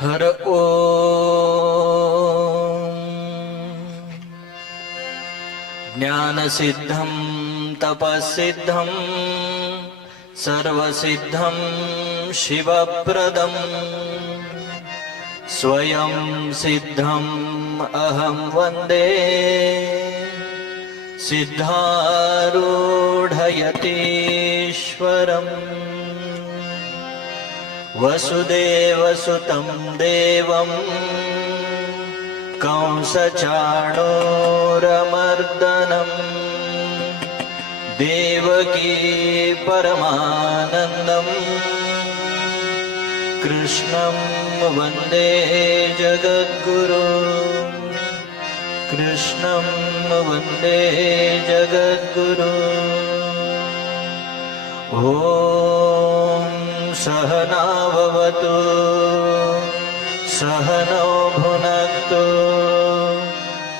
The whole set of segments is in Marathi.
हर ओम ज्ञानसिद्धं तपसिद्धं सर्वसिद्धं शिवप्रदं स्वयं सिद्धं अहं वन्दे सिद्धारूढयतीश्वरम् वसुदेवसुतं देवं कंसचाणूरमर्दनं देवकी परमानन्दं कृष्णं वन्दे जगद्गुरुं कृष्णं वन्दे जगद्गुरुम् ॐ सहनाववतु सहनौ भुनक्तु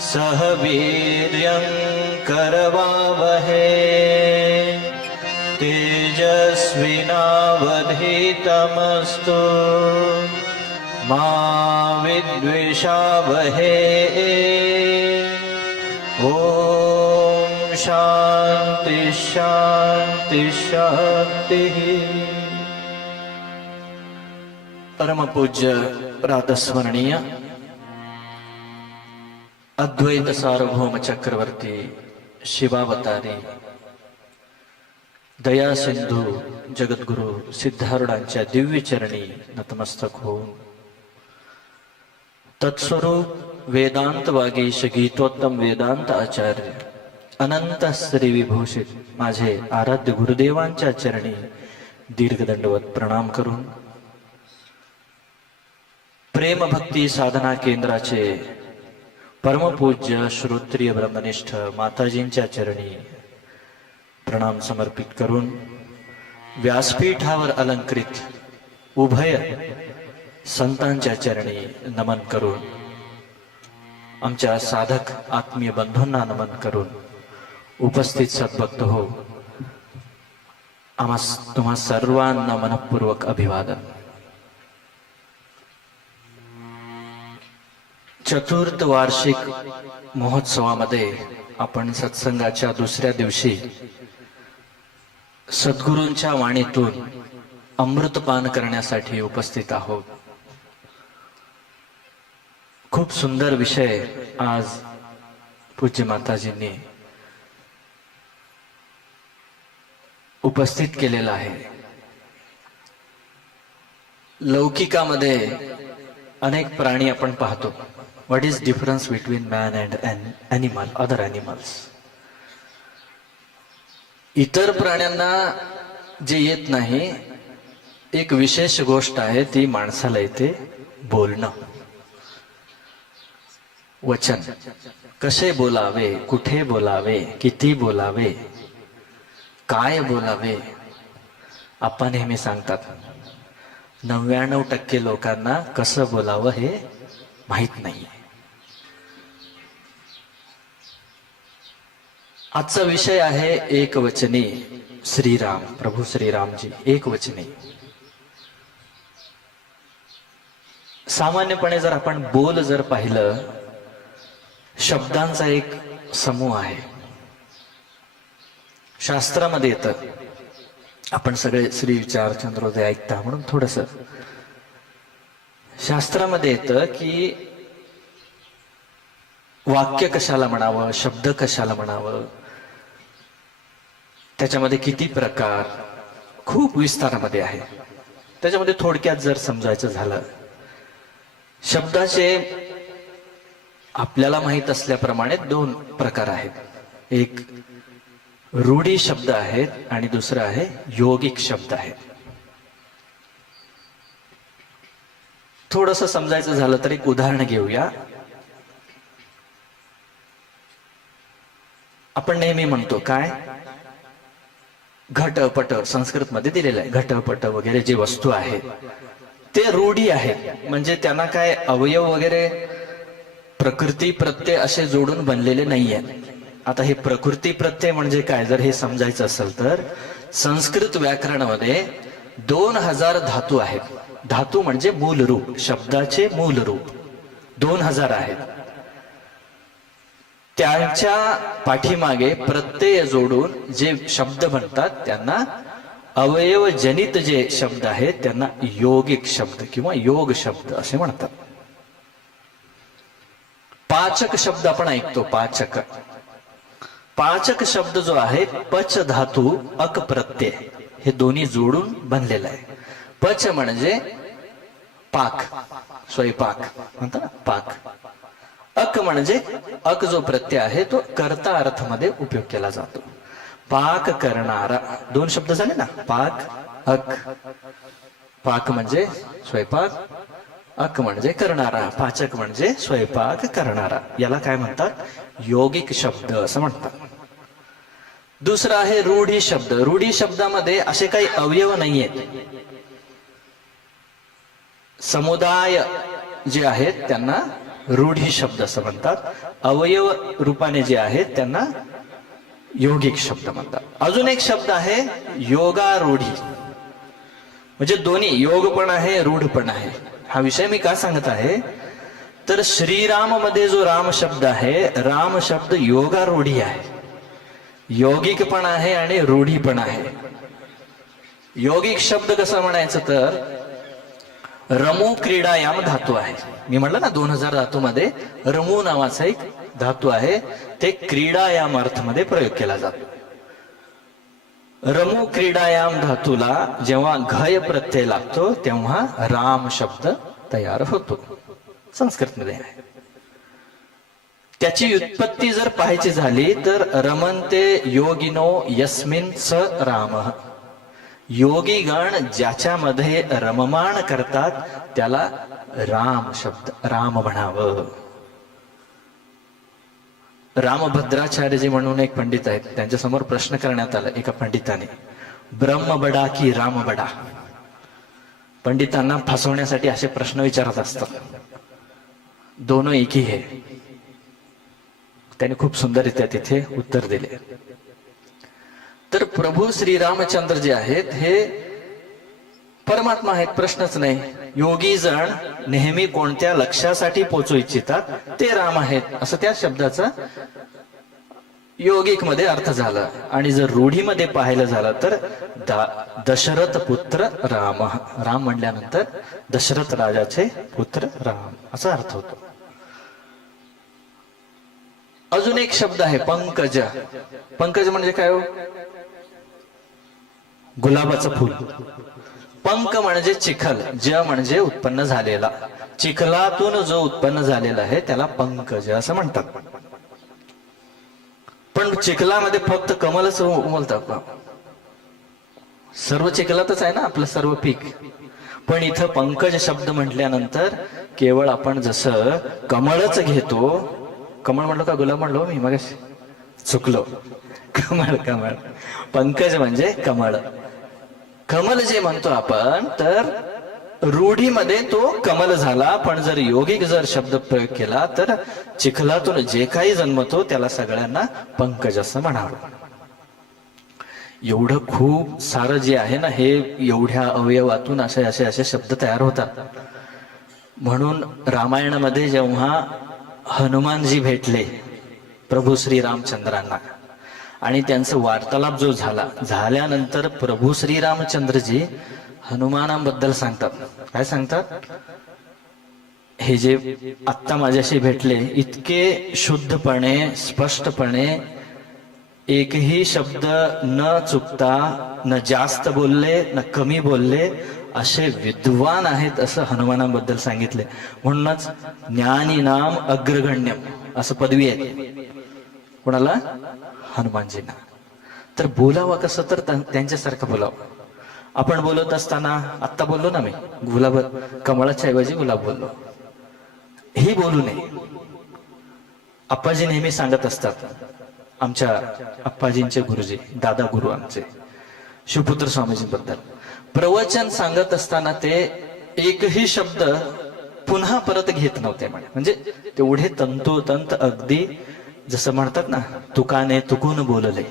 सह वीर्यं करवावहै तेजस्विनावधीतमस्तु मा विद्विषावहै ॐ शान्ति शान्ति शान्तिः। परमपूज्य प्रातस्मरणीय अद्वैत सार्वभौम चक्रवर्ती शिवावतारी दया सिंधू जगद्गुरु सिद्धारूढांच्या दिव्य चरणी नतमस्तक होऊन तत्स्वरूप वेदांत वागीश गीतोत्तम वेदांत आचार्य अनंत श्री विभूषित माझे आराध्य गुरुदेवांच्या चरणी दीर्घदंडवत प्रणाम करून प्रेम भक्ती साधना केंद्राचे परमपूज्य श्रोत्रिय ब्रह्मनिष्ठ माताजींच्या चरणी प्रणाम समर्पित करून व्यासपीठावर अलंकृत उभय संतांच्या चरणी नमन करून आमच्या साधक आत्मीय बंधूंना नमन करून उपस्थित सद्भक्त हो तुम्हा सर्वांना मनपूर्वक अभिवादन। चतुर्थ वार्षिक महोत्सवामध्ये आपण सत्संगाच्या दुसऱ्या दिवशी सद्गुरूंच्या वाणीतून अमृतपान करण्यासाठी उपस्थित आहोत। खूप सुंदर विषय आज पूज्य माताजींनी उपस्थित केलेला आहे। लौकिकामध्ये अनेक प्राणी आपण पाहतो। What is difference between man and animal other animals. इतर प्राण्यांना जे येत नाही एक विशेष गोष्ट आहे ती माणसाला येते बोलणं, वचन कसे बोलावे, कुठे बोलावे, किती बोलावे, काय बोलावे। आपण नेहमी सांगतात 99% लोकांना कसं बोलावं हे माहित नाही। आजचा विषय आहे एकवचनी श्रीराम, प्रभू श्रीरामजी एकवचनी। सामान्यपणे जर आपण बोल जर पाहिलं, शब्दांचा एक समूह आहे। शास्त्रामध्ये येतं, आपण सगळे श्री विचार चंद्रोदय ऐकता म्हणून थोडस शास्त्रामध्ये येतं की वाक्य कशाला म्हणावं, शब्द कशाला म्हणावं, त्याच्यामध्ये किती प्रकार, खूप विस्तारामध्ये आहे। त्याच्यामध्ये थोडक्यात जर समजायचं झालं, शब्दाचे आपल्याला माहित असल्याप्रमाणे 2 प्रकार आहेत। एक रूढी शब्द आहेत आणि दुसरं आहे योगिक शब्द आहेत। थोडंसं समजायचं झालं तर एक उदाहरण घेऊया। आपण नेहमी म्हणतो काय, घटपट संस्कृत मध्ये दिलेलं आहे। घटपट वगैरे जे वस्तू आहेत ते रूढी आहेत, म्हणजे त्यांना काय अवयव वगैरे प्रकृती प्रत्यय असे जोडून बनलेले नाहीये। आता हे प्रकृती प्रत्यय म्हणजे काय, जर हे समजायचं असेल तर संस्कृत व्याकरणामध्ये 2000 धातू आहेत। धातू म्हणजे मूल रूप, शब्दाचे मूल रूप 2000 आहेत. त्यांच्या पाठीमागे प्रत्यय जोडून जे शब्द बनतात त्यांना अवयव जनित जे शब्द आहेत त्यांना योगिक शब्द किंवा योग शब्द असे म्हणतात. पाचक शब्द आपण ऐकतो. पाचक, पाचक शब्द जो आहे पच धातू अक प्रत्यय हे दोन्ही जोडून बनलेला आहे. पच म्हणजे पाक, स्वयंपाक म्हणतात ना, पाक. अक म्हणजे अक जो प्रत्यय आहे तो कर्ता अर्थ मध्ये उपयोग केला जातो. पाक करणारा, दोन शब्द झाले ना, पाक अक. पाक म्हणजे स्वयंपाक, अक म्हणजे करणारा, पाचक म्हणजे स्वयंपाक करणारा. याला काय म्हणतात? योगिक शब्द असं म्हणतात. दुसरा आहे रूढी शब्द. रूढी शब्दामध्ये असे काही अवयव नाहीयेत. समुदाय जे आहेत त्यांना रूढी शब्द असं म्हणतात. अवयव रूपाने जे आहेत त्यांना योगिक शब्द म्हणतात. अजून एक शब्द आहे योगारूढी, म्हणजे दोन्ही योग पण आहे रूढ पण आहे. हा विषय मी का सांगत आहे तर श्रीराम मध्ये जो राम शब्द आहे, राम शब्द योगारूढी आहे, योगिक पण आहे आणि रूढी पण आहे. योगिक शब्द कसं म्हणायचं तर रमू क्रीडायाम धातू आहे. मी म्हटलं ना 2000 धातूमध्ये रमू नावाचा एक धातू आहे, ते क्रीडायाम अर्थमध्ये प्रयोग केला जातो. रमू क्रीडायाम धातूला जेव्हा घय प्रत्यय लागतो तेव्हा राम शब्द तयार होतो. संस्कृत मध्ये आहे. त्याची व्युत्पत्ती जर पाहायची झाली तर रमन्ते योगिनो यस्मिन स रामः, योगी गण ज्याच्यामध्ये रममाण करतात त्याला राम शब्द, राम म्हणावं. रामभद्राचार्यजी म्हणून एक पंडित आहेत, त्यांच्या समोर प्रश्न करण्यात आला एका पंडिताने, ब्रह्म बडा की राम बडा. पंडितांना फसवण्यासाठी असे प्रश्न विचारत असतात. दोनों एक ही है. त्यांनी खूप सुंदररित्या तिथे उत्तर दिले. तर प्रभू श्रीरामचंद्र जे आहेत हे परमात्मा आहेत, प्रश्नच नाही. योगी जण नेहमी कोणत्या लक्ष्यासाठी पोचू इच्छितात ते राम आहेत असं त्या शब्दाचा योगिक मध्ये अर्थ झाला. आणि जर रूढीमध्ये पाहायला झालं तर दशरथ पुत्र राम, राम म्हणल्यानंतर दशरथ राजाचे पुत्र राम असा अर्थ होतो. अजून एक शब्द आहे पंकज. पंकज म्हणजे काय हो? गुलाबाचं फुल. पंक म्हणजे चिखल, ज म्हणजे उत्पन्न झालेला, चिखलातून जो उत्पन्न झालेला आहे त्याला पंकज असं म्हणतात. पण चिखलामध्ये फक्त कमलच उमलतात, सर्व चिखलातच आहे ना आपलं सर्व पीक. पण इथं पंकज शब्द म्हटल्यानंतर केवळ आपण जसं कमळच घेतो, कमळ म्हणलो का गुलाब म्हणलो मी मग चुकलो, कमळ कमळ, पंकज म्हणजे कमळ. कमल जे म्हणतो आपण तर रूढीमध्ये तो कमल झाला, पण जर योगिक जर शब्द प्रयोग केला तर चिखलातून जे काही जन्मतो त्याला सगळ्यांना पंकज असं म्हणावं. एवढं खूप सारं जे आहे ना हे एवढ्या अवयवातून असे असे असे शब्द तयार होतात. म्हणून रामायणामध्ये जेव्हा हनुमानजी भेटले प्रभू श्री रामचंद्रांना आणि त्यांचं वार्तालाप जो झाल्यानंतर प्रभू श्री रामचंद्रजी हनुमानांबद्दल सांगतात. काय सांगतात? हे जे आत्ता माझ्याशी भेटले इतके शुद्धपणे स्पष्टपणे एकही शब्द न चुकता, न जास्त बोलले न कमी बोलले, असे विद्वान आहेत असं हनुमानांबद्दल सांगितले. म्हणूनच ज्ञानी नाम अग्रगण्यम असं पदवी आहे कोणाला? हनुमानजींना. तर बोलावं कसं तर त्यांच्यासारखं बोलावं. आपण बोलत असताना आत्ता बोललो ना मी गुलाब, कमळाच्या ऐवजी गुलाब बोललो, ही बोलू नये. आप्पाजी नेहमी सांगत असतात, आमच्या आप्पाजींचे गुरुजी दादा गुरु आमचे शिवपुत्र स्वामीजींबद्दल प्रवचन सांगत असताना ते एकही शब्द पुन्हा परत घेत नव्हते म्हणे. म्हणजे तेवढे तंतोतंत अगदी जसं म्हणतात ना तुकाने तुकून बोलले,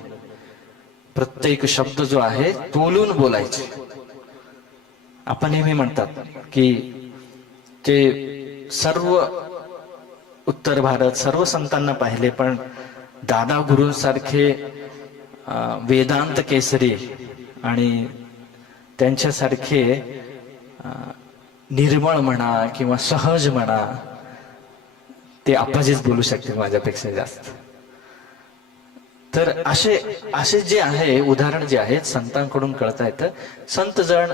प्रत्येक शब्द जो आहे तोलून बोलायचे. आपण नेहमी म्हणतात की ते सर्व उत्तर भारत सर्व संतांना पाहिले, पण दादा गुरूंसारखे वेदांत केसरी आणि त्यांच्यासारखे निर्मळ म्हणा किंवा सहज म्हणा, ते आप्पाजीच बोलू शकतील माझ्यापेक्षा जास्त. तर असे जे आहे उदाहरण जे आहेत संतांकडून कळता येतं. संत जण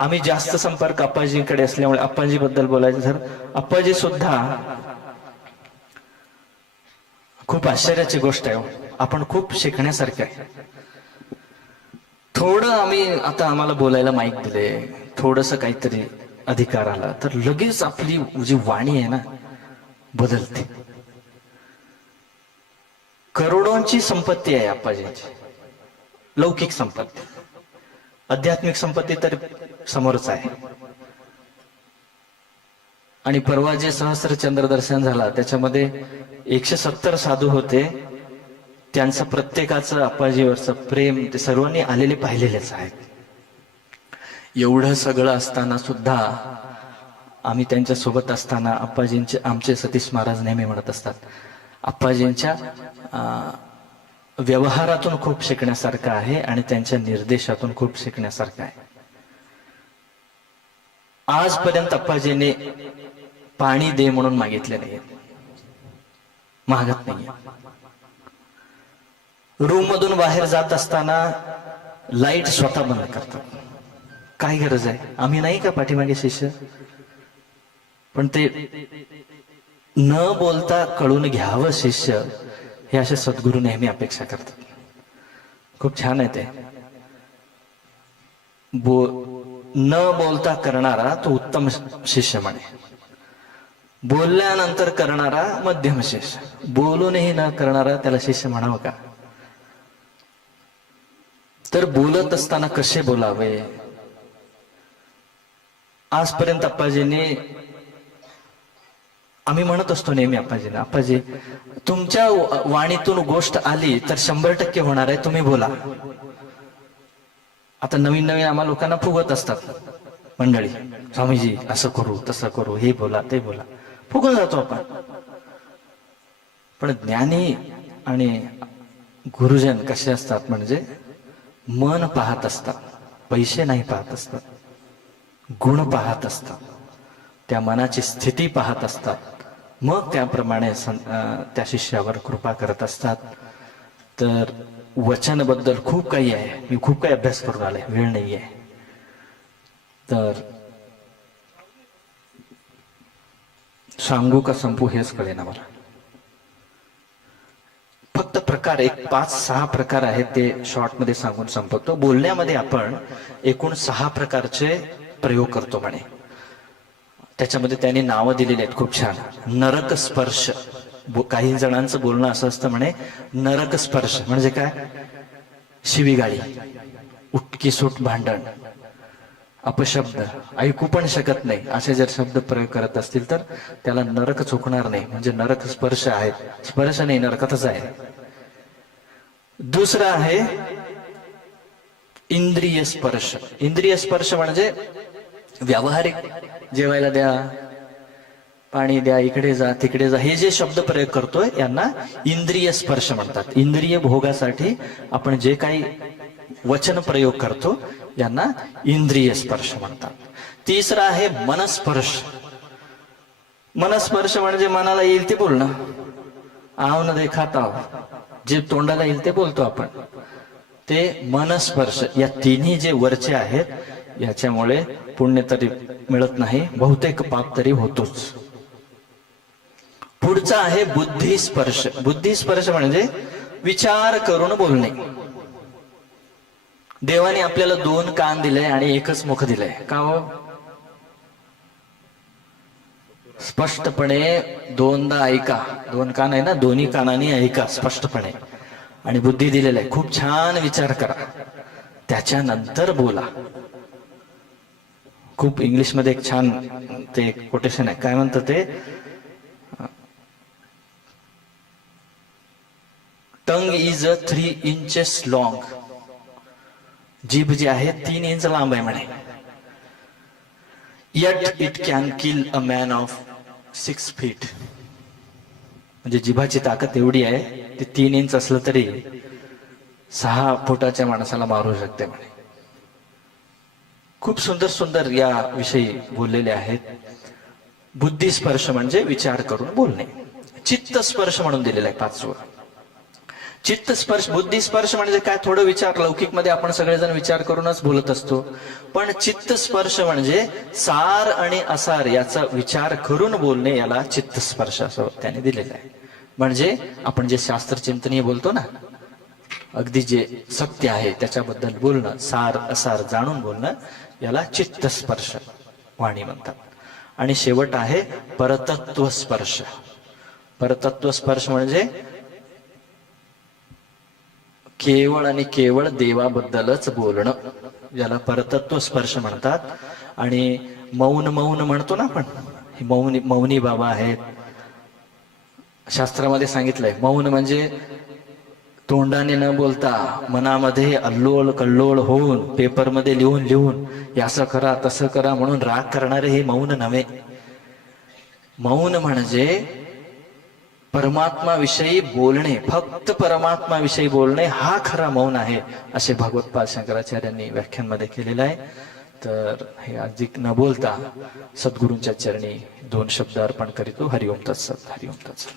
आम्ही जास्त संपर्क आप्पाजींकडे असल्यामुळे आप्पाजी बद्दल बोलायचं तर आप्पाजी सुद्धा खूप आश्चर्याची गोष्ट आहे. आपण खूप शिकण्यासारखं आहे. थोडं आता आम्हाला बोलायला माईक दिले, थोडस काहीतरी अधिकार आला तर लगेच आपली जी वाणी आहे ना बदलते. करोडोंची संपत्ती आहे आप्पाजींची, लौकिक संपत्ती. आध्यात्मिक संपत्ती तर समोरच आहे. आणि परवा जे सहस्त्रचंद्र दर्शन झाला त्याच्यामध्ये 170 साधू होते. त्यांचं प्रत्येकाचं आप्पाजीवरचं प्रेम ते सर्वांनी आलेले पाहिलेलेच आहेत. एवढं सगळं असताना सुद्धा आम्ही त्यांच्या सोबत असताना आप्पाजींचे आमचे सतीश महाराज नेहमी म्हणत असतात, आप्पाजींच्या व्यवहारातून खूप शिकण्यासारखं आहे आणि त्यांच्या निर्देशातून खूप शिकण्यासारखं आहे. आजपर्यंत आप्पाजींनी पाणी दे म्हणून मागितले नाही, मागत नाही. रूम मधून बाहेर जात असताना लाईट स्वतः बंद करतात. काय गरज आहे? आम्ही नाही का पाठीमागे शिष्य? पण ते न बोलता कळून घ्यावं शिष्य, हे असे सद्गुरू नेहमी अपेक्षा करतात. खूप छान आहे ते. न बोलता करणारा तो उत्तम शिष्य म्हणे, बोलल्यानंतर करणारा मध्यम शिष्य, बोलूनही न करणारा त्याला शिष्य म्हणावं का? तर बोलत असताना कसे बोलावे? आजपर्यंत आप्पाजींनी, आम्ही म्हणत असतो नेहमी आप्पाजींना, आप्पाजी तुमच्या वाणीतून गोष्ट आली तर 100% होणार आहे, तुम्ही बोला. आता नवीन नवीन आम्हा लोकांना फुगत असतात मंडळी, स्वामीजी असं करू तसं करू, हे बोला ते बोला, फुगून जातो आपण. पण ज्ञानी आणि गुरुजन कसे असतात म्हणजे मन पाहत असतात, पैसे नाही पाहत असतात, गुण पाहत असतात, त्या मनाची स्थिती पाहत असतात. मग त्याप्रमाणे त्या शिष्यावर कृपा करत असतात. तर वचन बद्दल खूप काही आहे, मी खूप काही अभ्यास करून आले, वेळ नाही आहे. तर सांगू का संपू हेच कळेना मला. फक्त प्रकार एक 5-6 प्रकार आहेत, ते शॉर्ट मध्ये सांगून संपवतो. बोलण्यामध्ये आपण एकूण 6 प्रकारचे प्रयोग करतो म्हणे. त्याच्यामध्ये त्यांनी नावं दिलेली आहेत खूप छान. नरक स्पर्श, काही जणांचं बोलणं असं असतं म्हणे, नरक स्पर्श म्हणजे काय? शिवीगाळी, उटकीसूट भांडण, अपशब्द, ऐकू पण शकत नाही असे जर शब्द प्रयोग करत असतील तर त्याला नरक चुकणार नाही. म्हणजे नरक स्पर्श आहे, स्पर्श नाही नरकातच आहे. दुसरा आहे इंद्रिय स्पर्श. इंद्रिय स्पर्श म्हणजे व्यावहारिक, जेवायला द्या, पाणी द्या, इकडे जा तिकडे जा, हे जे शब्द प्रयोग करतोय यांना इंद्रिय स्पर्श म्हणतात. इंद्रिय भोगासाठी आपण जे काही वचन प्रयोग करतो यांना इंद्रिय स्पर्श म्हणतात. तिसरा आहे मनस्पर्श. मनस्पर्श म्हणजे मनाला येईल ते बोलणं, आव न देखा आव, जे तोंडाला येईल ते बोलतो आपण, ते मनस्पर्श. या तिन्ही जे वरचे आहेत याच्यामुळे पुण्य तरी मिळत नाही, बहुतेक पाप तरी होतोच. पुढचा आहे बुद्धिस्पर्श. बुद्धिस्पर्श म्हणजे विचार करून बोलणे. देवाने आपल्याला 2 कान दिले आणि एकच मुख दिलंय का हो? स्पष्टपणे 2दा ऐका. 2 कान आहे ना, दोन्ही कानांनी ऐका स्पष्टपणे. आणि बुद्धी दिलेलं आहे, खूप छान विचार करा, त्याच्यानंतर बोला. खूप इंग्लिशमध्ये एक छान ते कोटेशन आहे, काय म्हणतं ते, टंग इज 3 inches लॉंग. जीभ जी आहे 3 इंच लांब आहे म्हणे. yet it can kill a man of 6 feet. म्हणजे जिभाची ताकद एवढी आहे ती 3 इंच असलं तरी 6 फुटाच्या माणसाला मारू शकते म्हणे. खूप सुंदर सुंदर या विषयी बोललेले आहेत. बुद्धिस्पर्श म्हणजे विचार करून बोलणे. चित्तस्पर्श म्हणून दिलेला आहे 5वं. चित्तस्पर्श, बुद्धिस्पर्श म्हणजे काय, थोडं विचार, लौकिक मध्ये आपण सगळेजण विचार करूनच बोलत असतो. पण चित्तस्पर्श म्हणजे सार आणि असार याचा विचार करून बोलणे, याला चित्तस्पर्श असं त्याने दिलेलं आहे. म्हणजे आपण जे शास्त्रचिंतनीय बोलतो ना, अगदी जे सत्य आहे त्याच्याबद्दल बोलणं, सार असार जाणून बोलणं, याला चित्तस्पर्श वाणी म्हणतात. आणि शेवट आहे परतत्व स्पर्श. परतत्व स्पर्श म्हणजे केवळ आणि केवळ देवाबद्दलच बोलणं, याला परतत्व स्पर्श म्हणतात. आणि मौन मौन म्हणतो ना आपण, मौनी मौनी बाबा आहेत. शास्त्रामध्ये सांगितलंय मौन म्हणजे तोंडाने न बोलता मनामध्ये अल्लोळ कल्लोळ होऊन पेपरमध्ये लिहून लिहून असं करा तसं करा म्हणून राग करणारे हे मौन नव्हे. मौन म्हणजे परमात्माविषयी बोलणे, फक्त परमात्माविषयी बोलणे, हा खरा मौन आहे, असे भागवतपाल शंकराचार्यांनी व्याख्यानमध्ये केलेलं आहे. तर हे अधिक न बोलता सद्गुरूंच्या चरणी 2 शब्द अर्पण करीतो. हरिओम तत्सत. हरिओम तत्सत.